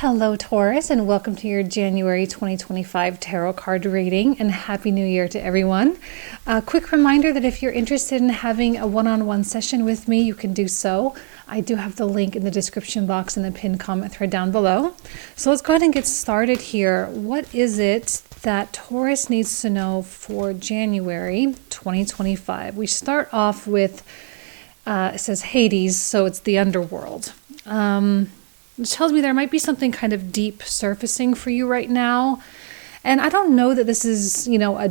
Hello, Taurus, and welcome to your January 2025 tarot card reading, and Happy New Year to everyone. A quick reminder that if you're interested in having a one-on-one session with me, you can do so. I do have the link in the description box and the pinned comment thread down below. So let's go ahead and get started here. What is it that Taurus needs to know for January 2025? We start off with, it says Hades, so it's the underworld. It tells me there might be something kind of deep surfacing for you right now. And I don't know that this is, a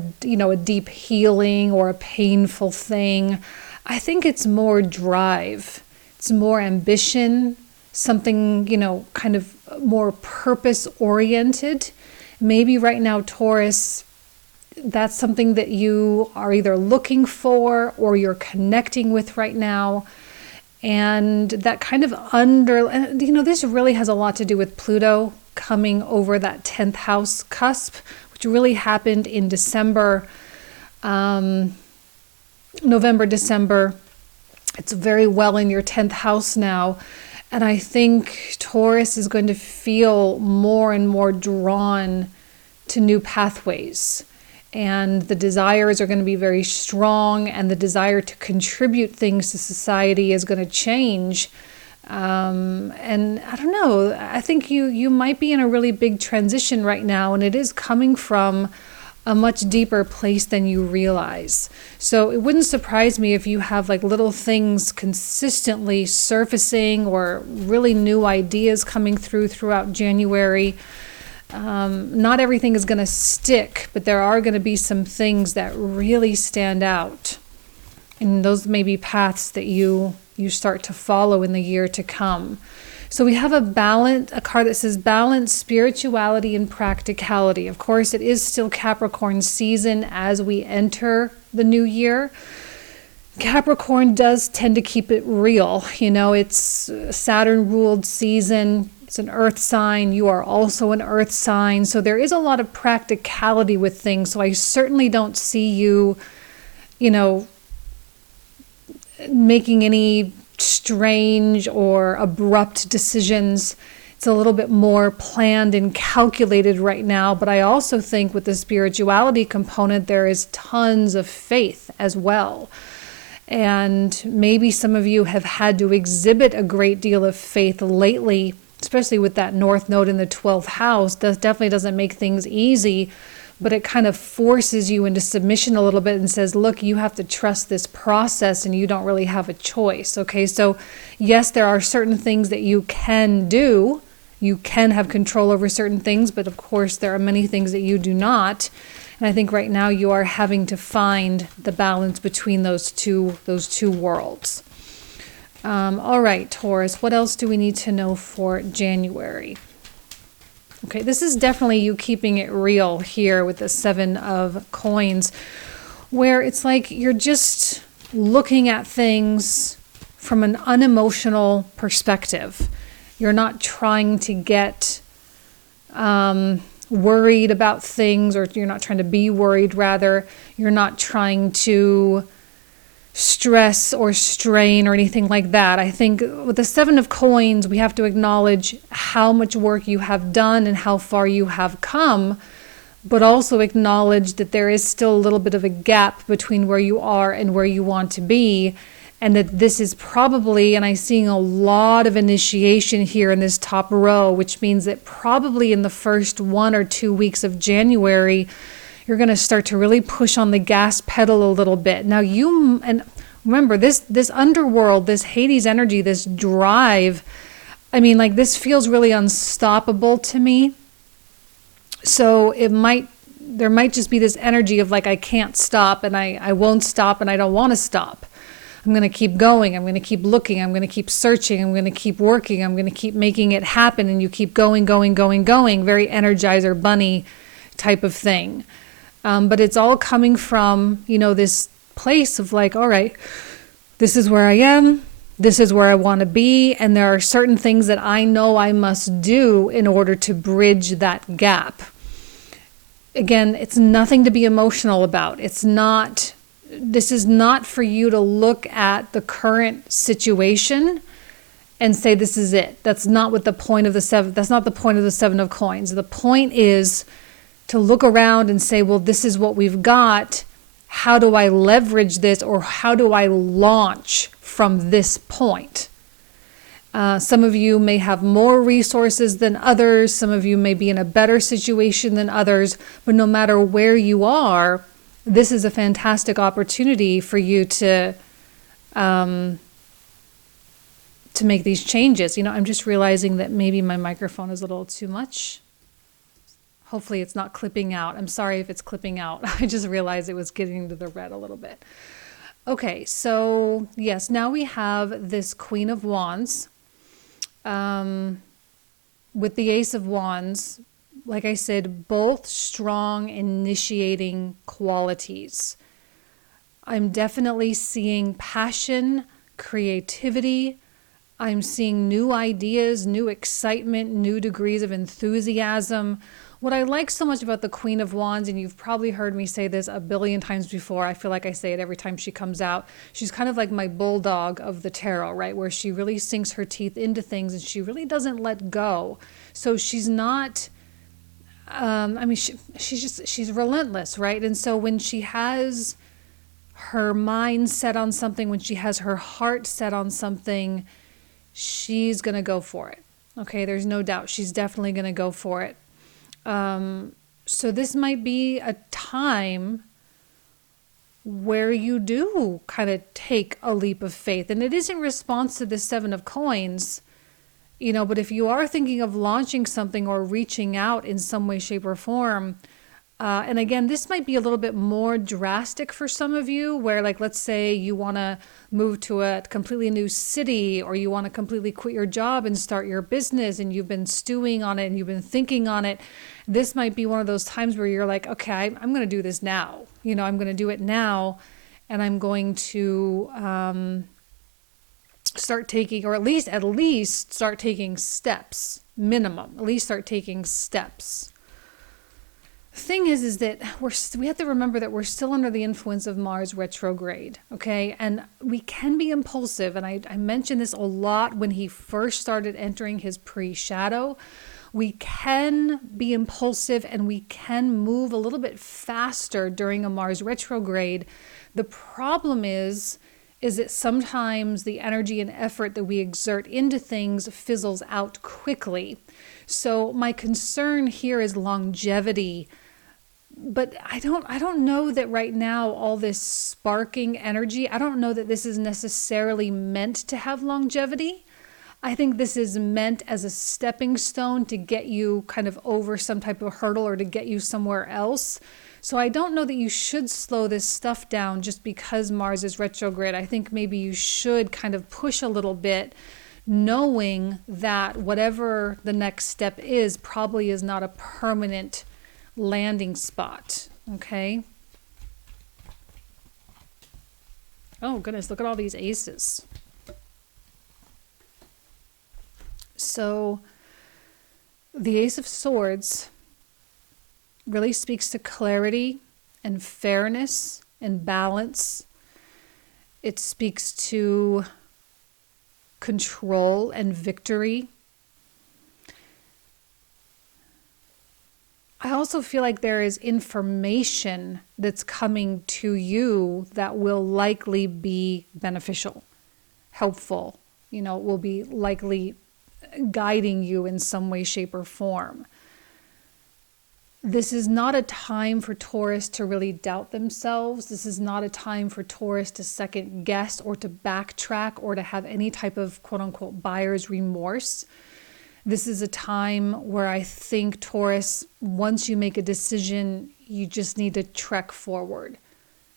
deep healing or a painful thing. I think it's more drive. It's more ambition, something, kind of more purpose oriented. Maybe right now, Taurus, that's something that you are either looking for or you're connecting with right now. And that kind of this really has a lot to do with Pluto coming over that 10th house cusp, which really happened in December, November, December. It's very well in your 10th house now. And I think Taurus is going to feel more and more drawn to new pathways. And the desires are going to be very strong, and the desire to contribute things to society is going to change. And I don't know, I think you might be in a really big transition right now, and it is coming from a much deeper place than you realize. So it wouldn't surprise me if you have like little things consistently surfacing or really new ideas coming throughout January. Not everything is going to stick, but there are going to be some things that really stand out. And those may be paths that you start to follow in the year to come. So we have a card that says balance, spirituality, and practicality. Of course, it is still Capricorn season as we enter the new year. Capricorn does tend to keep it real. It's Saturn-ruled season. It's an earth sign. You are also an earth sign. So there is a lot of practicality with things. So I certainly don't see you, making any strange or abrupt decisions. It's a little bit more planned and calculated right now. But I also think with the spirituality component, there is tons of faith as well. And maybe some of you have had to exhibit a great deal of faith lately, especially with that North Node in the 12th house. That definitely doesn't make things easy, but it kind of forces you into submission a little bit and says, look, you have to trust this process and you don't really have a choice. Okay, so yes, there are certain things that you can do. You can have control over certain things, but of course there are many things that you do not. And I think right now you are having to find the balance between those two worlds. All right, Taurus, what else do we need to know for January? Okay, this is definitely you keeping it real here with the 7 of coins, where it's like you're just looking at things from an unemotional perspective. You're not trying to get worried about things, or you're not trying to be worried, rather. You're not trying to stress or strain or anything like that. I think with the 7 of coins, we have to acknowledge how much work you have done and how far you have come, but also acknowledge that there is still a little bit of a gap between where you are and where you want to be, and that this is probably, and I'm seeing a lot of initiation here in this top row, which means that probably in the first 1 or 2 weeks of January, you're going to start to really push on the gas pedal a little bit. Now and remember, this underworld, this Hades energy, this drive, this feels really unstoppable to me. So there might just be this energy of like, I can't stop, and I won't stop, and I don't want to stop. I'm going to keep going. I'm going to keep looking. I'm going to keep searching. I'm going to keep working. I'm going to keep making it happen. And you keep going. Very Energizer Bunny type of thing. But it's all coming from, this place of like, all right, this is where I am. This is where I want to be. And there are certain things that I know I must do in order to bridge that gap. Again, it's nothing to be emotional about. This is not for you to look at the current situation and say this is it. That's not what the point of the seven. That's not the point of the Seven of Coins. The point is to look around and say, well, this is what we've got. How do I leverage this, or how do I launch from this point? Some of you may have more resources than others. Some of you may be in a better situation than others. But no matter where you are, this is a fantastic opportunity for you to make these changes. You know, I'm just realizing that maybe my microphone is a little too much. Hopefully it's not clipping out. I'm sorry if it's clipping out. I just realized it was getting into the red a little bit. Okay, so yes, now we have this Queen of Wands with the Ace of Wands. Like I said, both strong initiating qualities. I'm definitely seeing passion, creativity. I'm seeing new ideas, new excitement, new degrees of enthusiasm. What I like so much about the Queen of Wands, and you've probably heard me say this a billion times before, I feel like I say it every time she comes out, she's kind of like my bulldog of the tarot, right? Where she really sinks her teeth into things and she really doesn't let go. So she's not, she's relentless, right? And so when she has her mind set on something, when she has her heart set on something, she's going to go for it. Okay, there's no doubt. She's definitely going to go for it. So this might be a time where you do kind of take a leap of faith. And it is in response to the Seven of Coins, you know, but if you are thinking of launching something or reaching out in some way, shape, or form, and again, this might be a little bit more drastic for some of you, where, like, let's say you want to move to a completely new city, or you want to completely quit your job and start your business, and you've been stewing on it and you've been thinking on it. This might be one of those times where you're like, okay, I'm going to do this now. You know, I'm going to do it now, and I'm going to start taking, or at least start taking steps, minimum, at least start taking steps. The thing is that we have to remember that we're still under the influence of Mars retrograde, okay? And we can be impulsive, and I mentioned this a lot when he first started entering his pre-shadow. We can be impulsive and we can move a little bit faster during a Mars retrograde. The problem is that sometimes the energy and effort that we exert into things fizzles out quickly. So my concern here is longevity. But I don't know that right now all this sparking energy, I don't know that this is necessarily meant to have longevity. I think this is meant as a stepping stone to get you kind of over some type of hurdle or to get you somewhere else. So I don't know that you should slow this stuff down just because Mars is retrograde. I think maybe you should kind of push a little bit, knowing that whatever the next step is probably is not a permanent landing spot. Okay. Oh goodness, look at all these aces. So the Ace of Swords really speaks to clarity and fairness and balance. It speaks to control and victory. I also feel like there is information that's coming to you that will likely be beneficial, helpful, you know, will be likely guiding you in some way, shape, or form. This is not a time for Taurus to really doubt themselves. This is not a time for Taurus to second guess or to backtrack or to have any type of quote unquote buyer's remorse. This is a time where I think Taurus, once you make a decision, you just need to trek forward.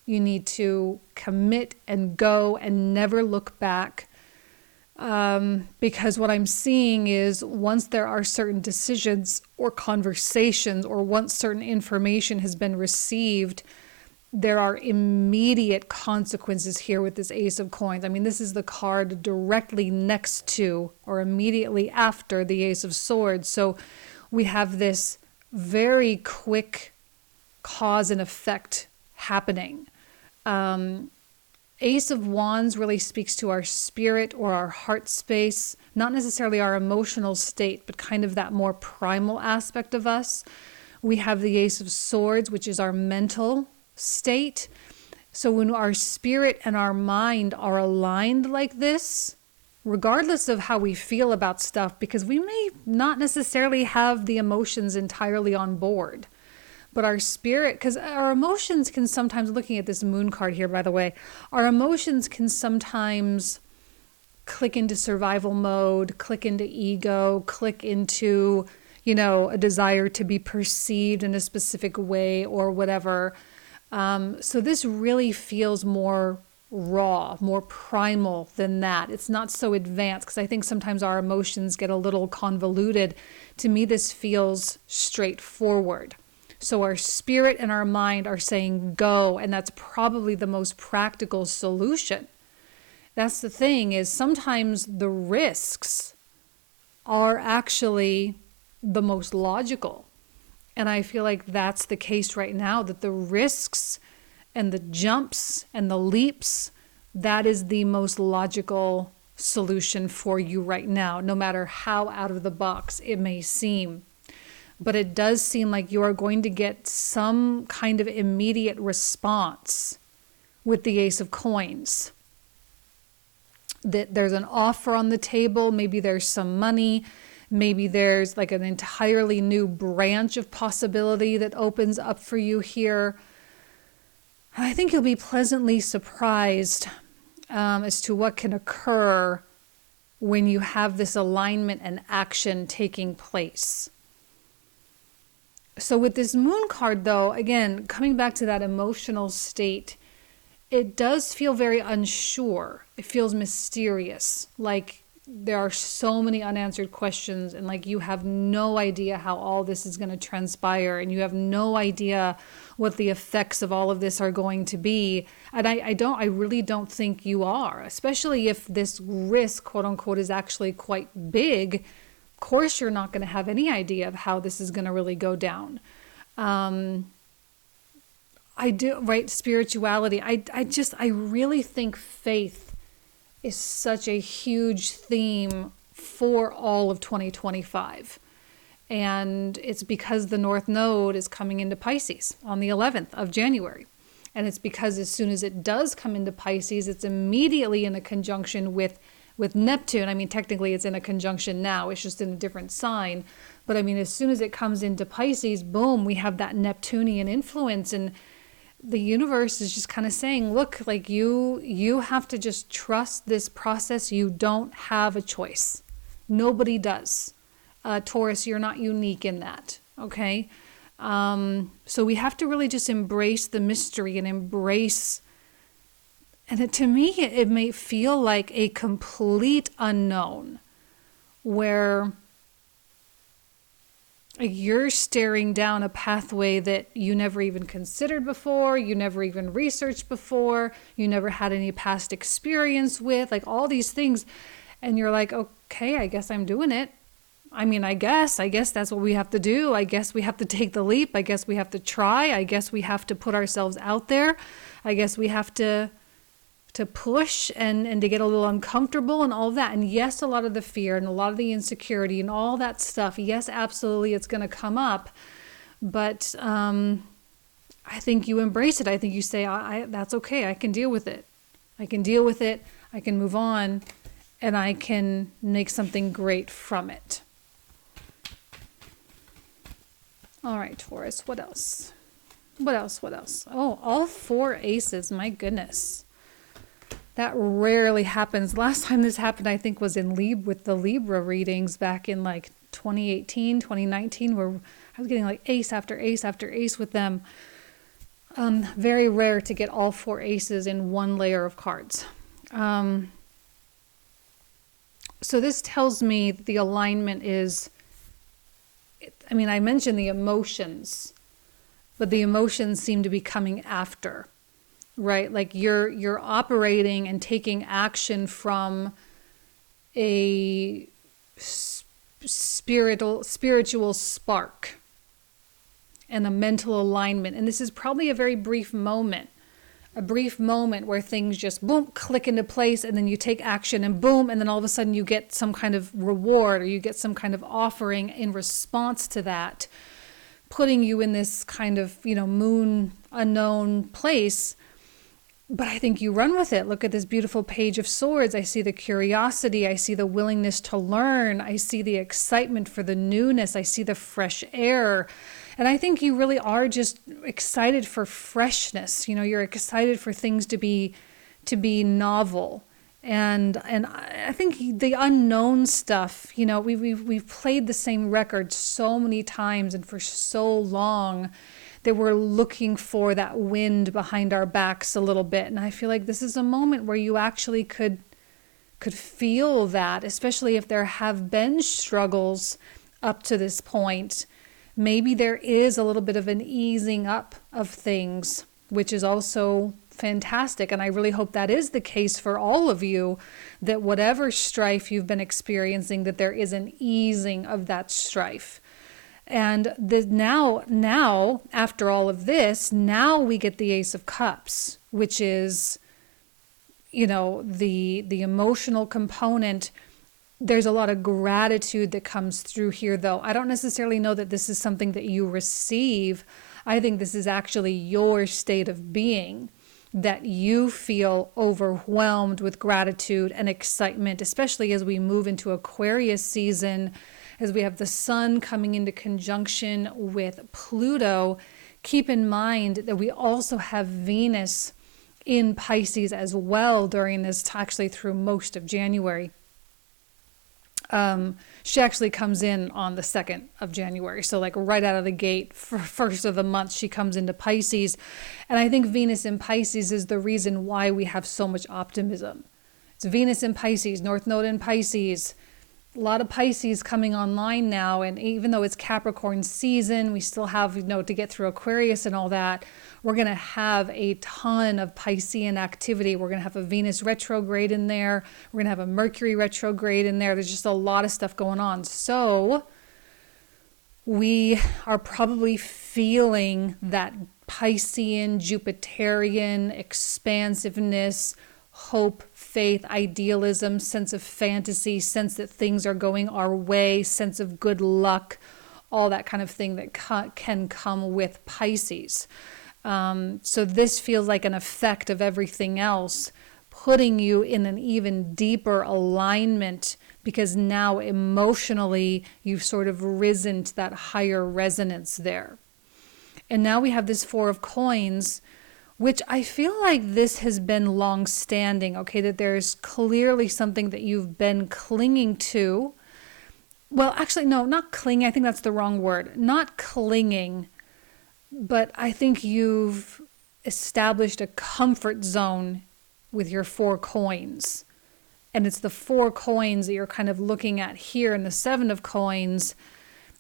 You need to commit and go and never look back. Because what I'm seeing is once there are certain decisions or conversations or once certain information has been received, there are immediate consequences here with this Ace of Coins. I mean, this is the card directly next to or immediately after the Ace of Swords. So we have this very quick cause and effect happening. Ace of Wands really speaks to our spirit or our heart space, not necessarily our emotional state, but kind of that more primal aspect of us. We have the Ace of Swords, which is our mental state. So when our spirit and our mind are aligned like this, regardless of how we feel about stuff, because we may not necessarily have the emotions entirely on board, but our spirit, because our emotions can sometimes, looking at this moon card here, by the way, our emotions can sometimes click into survival mode, click into ego, click into, a desire to be perceived in a specific way or whatever. So this really feels more raw, more primal than that. It's not so advanced, because I think sometimes our emotions get a little convoluted. To me, this feels straightforward. So our spirit and our mind are saying go, and that's probably the most practical solution. That's the thing, is sometimes the risks are actually the most logical. And I feel like that's the case right now, that the risks and the jumps and the leaps, that is the most logical solution for you right now, no matter how out of the box it may seem. But it does seem like you are going to get some kind of immediate response with the Ace of Coins. That there's an offer on the table, maybe there's some money, maybe there's like an entirely new branch of possibility that opens up for you here. I think you'll be pleasantly surprised as to what can occur when you have this alignment and action taking place. So with this moon card, though, again, coming back to that emotional state, it does feel very unsure. It feels mysterious. Like there are so many unanswered questions, and like you have no idea how all this is going to transpire, and you have no idea what the effects of all of this are going to be. And I really don't think you are, especially if this risk, quote unquote, is actually quite big. Of course, you're not going to have any idea of how this is going to really go down. I do, right? Spirituality. I really think faith is such a huge theme for all of 2025. And it's because the North Node is coming into Pisces on the 11th of January. And it's because as soon as it does come into Pisces, it's immediately in a conjunction with Neptune. I mean, technically it's in a conjunction now. It's just in a different sign. But I mean, as soon as it comes into Pisces, boom, we have that Neptunian influence. And the universe is just kind of saying, look, like you have to just trust this process. You don't have a choice. Nobody does. Taurus, you're not unique in that. Okay. So we have to really just embrace the mystery and embrace. And to me, it may feel like a complete unknown where you're staring down a pathway that you never even considered before, you never even researched before, you never had any past experience with, like all these things. And you're like, okay, I guess I'm doing it. I mean, I guess that's what we have to do. I guess we have to take the leap. I guess we have to try. I guess we have to put ourselves out there. I guess we have to push and to get a little uncomfortable and all of that. And yes, a lot of the fear and a lot of the insecurity and all that stuff, yes, absolutely, it's going to come up. But I think you embrace it. I think you say, that's okay. I can deal with it. I can deal with it. I can move on, and I can make something great from it. All right, Taurus, what else? What else? Oh, all 4 aces, my goodness. That rarely happens. Last time this happened, I think, was in with the Libra readings back in like 2018, 2019, where I was getting like ace after ace after ace with them. Very rare to get all 4 aces in one layer of cards. So this tells me that the alignment is, I mean, I mentioned the emotions, but the emotions seem to be coming after. Right? Like you're operating and taking action from a spiritual spark and a mental alignment. And this is probably a very brief moment. a brief moment where things just boom, click into place, and then you take action and boom, and then all of a sudden you get some kind of reward or you get some kind of offering in response to that, putting you in this kind of, moon unknown place. But I think you run with it. Look at this beautiful Page of Swords. I see the curiosity. I see the willingness to learn. I see the excitement for the newness. I see the fresh air. And I think you really are just excited for freshness. You're excited for things to be novel. And I think the unknown stuff, we've played the same record so many times and for so long that we're looking for that wind behind our backs a little bit. And I feel like this is a moment where you actually could feel that, especially if there have been struggles up to this point. Maybe there is a little bit of an easing up of things, which is also fantastic. And I really hope that is the case for all of you, that whatever strife you've been experiencing, that there is an easing of that strife. And now, after all of this, now we get the Ace of Cups, which is, the emotional component. There's a lot of gratitude that comes through here, though. I don't necessarily know that this is something that you receive. I think this is actually your state of being, that you feel overwhelmed with gratitude and excitement, especially as we move into Aquarius season, as we have the sun coming into conjunction with Pluto. Keep in mind that we also have Venus in Pisces as well during this, actually through most of January. She actually comes in on the 2nd of January. So like right out of the gate, for first of the month, she comes into Pisces. And I think Venus in Pisces is the reason why we have so much optimism. It's Venus in Pisces, North Node in Pisces. A lot of Pisces coming online now, and even though it's Capricorn season, we still have, to get through Aquarius and all that. We're going to have a ton of Piscean activity. We're going to have a Venus retrograde in there. We're going to have a Mercury retrograde in there. There's just a lot of stuff going on. So we are probably feeling that Piscean, Jupiterian expansiveness, hope, faith, idealism, sense of fantasy, sense that things are going our way, sense of good luck, all that kind of thing that can come with Pisces. So this feels like an effect of everything else, putting you in an even deeper alignment, because now emotionally you've sort of risen to that higher resonance there. And now we have this Four of Coins, which I feel like this has been long-standing, okay, that there's clearly something that you've been clinging to. Well, actually, no, not clinging. I think that's the wrong word. Not clinging, but I think you've established a comfort zone with your 4 coins. And it's the 4 coins that you're kind of looking at here in the 7 of Coins.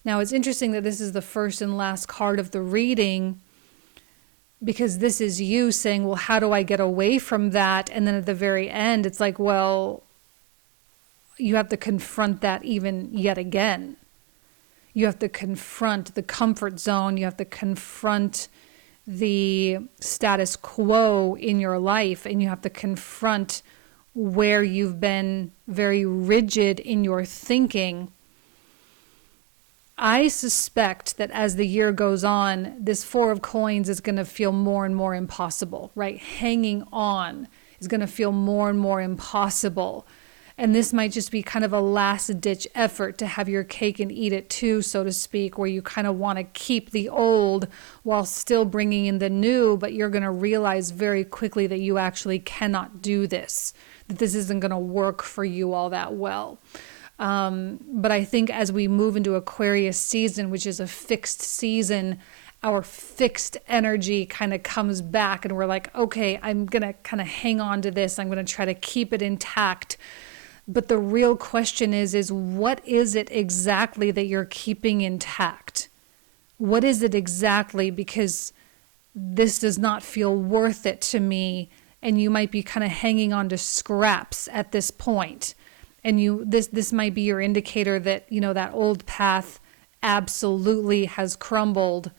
Now, it's interesting that this is the first and last card of the reading, because this is you saying, well, how do I get away from that? And then at the very end, it's like, well, you have to confront that even yet again. You have to confront the comfort zone. You have to confront the status quo in your life. And you have to confront where you've been very rigid in your thinking. I suspect that as the year goes on, this 4 of Coins is going to feel more and more impossible, right? Hanging on is going to feel more and more impossible. And this might just be kind of a last-ditch effort to have your cake and eat it too, so to speak, where you kind of want to keep the old while still bringing in the new, but you're going to realize very quickly that you actually cannot do this, that this isn't going to work for you all that well. But I think as we move into Aquarius season, which is a fixed season, our fixed energy kind of comes back and we're like, okay, I'm going to kind of hang on to this. I'm going to try to keep it intact. But the real question is what is it exactly that you're keeping intact? What is it exactly? Because this does not feel worth it to me. And you might be kind of hanging on to scraps at this point. And this might be your indicator that, that old path absolutely has crumbled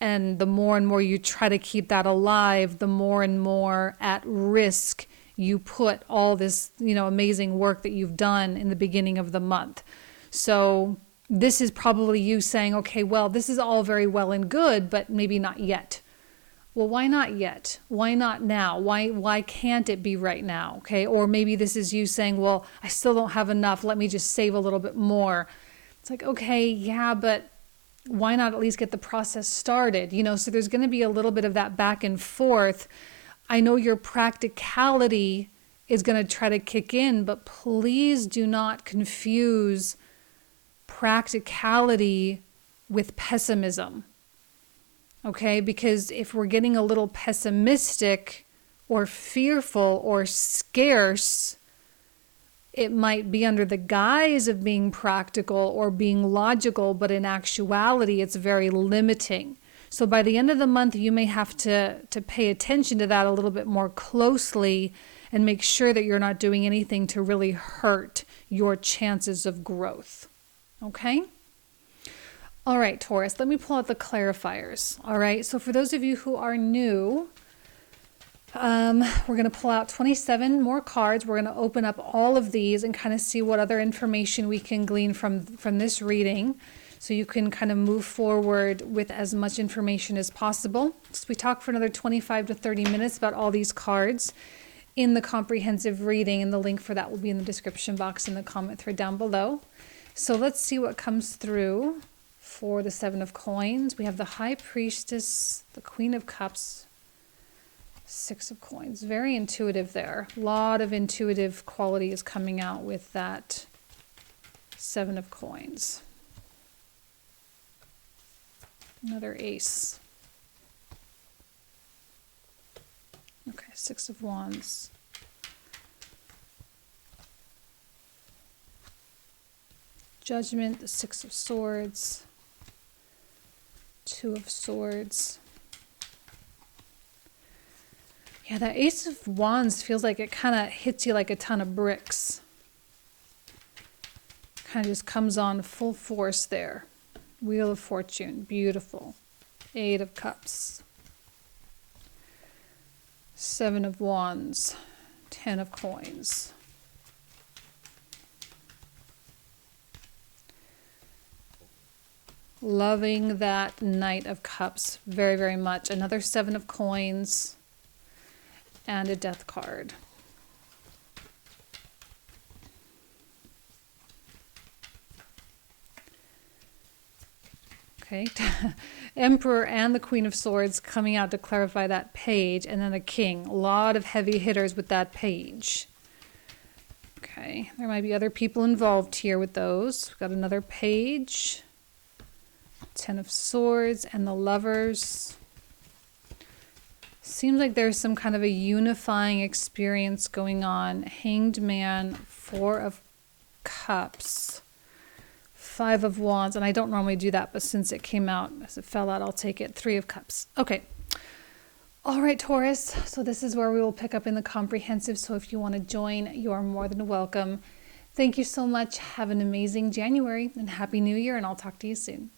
And the more and more you try to keep that alive, the more and more at risk you put all this, amazing work that you've done in the beginning of the month. So this is probably you saying, okay, well, this is all very well and good, but maybe not yet. Well, why not yet? Why not now? Why can't it be right now? Okay. Or maybe this is you saying, well, I still don't have enough. Let me just save a little bit more. It's like, okay, yeah, but why not at least get the process started? So there's going to be a little bit of that back and forth. I know your practicality is going to try to kick in, but please do not confuse practicality with pessimism. Okay, because if we're getting a little pessimistic or fearful or scarce, it might be under the guise of being practical or being logical, but in actuality, it's very limiting. So by the end of the month, you may have to pay attention to that a little bit more closely and make sure that you're not doing anything to really hurt your chances of growth. Okay? All right, Taurus, let me pull out the clarifiers. All right, so for those of you who are new, we're going to pull out 27 more cards. We're going to open up all of these and kind of see what other information we can glean from this reading, so you can kind of move forward with as much information as possible. So we talk for another 25 to 30 minutes about all these cards in the comprehensive reading, and the link for that will be in the description box in the comment thread down below. So let's see what comes through for the Seven of Coins. We have the High Priestess, the Queen of Cups, Six of Coins. Very intuitive there. A lot of intuitive qualities coming out with that Seven of Coins. Another Ace. Okay, Six of Wands. Judgment, the Six of Swords. Two of Swords. Yeah, that Ace of Wands feels like it kind of hits you like a ton of bricks. Kind of just comes on full force there. Wheel of Fortune, beautiful. Eight of Cups. Seven of Wands. 10 of Coins. Loving that Knight of Cups very, very much. Another Seven of Coins and a Death card. Okay. Emperor and the Queen of Swords coming out to clarify that page, and then a King. A lot of heavy hitters with that page. Okay. There might be other people involved here with those. We've got another page. 10 of Swords and the Lovers. Seems like there's some kind of a unifying experience going on. Hanged Man, Four of Cups, Five of Wands, and I don't normally do that, but since it came out, as it fell out, I'll take it. Three of Cups. Okay. All right, Taurus. So this is where we will pick up in the comprehensive. So if you want to join, you are more than welcome. Thank you so much. Have an amazing January and Happy New Year, and I'll talk to you soon.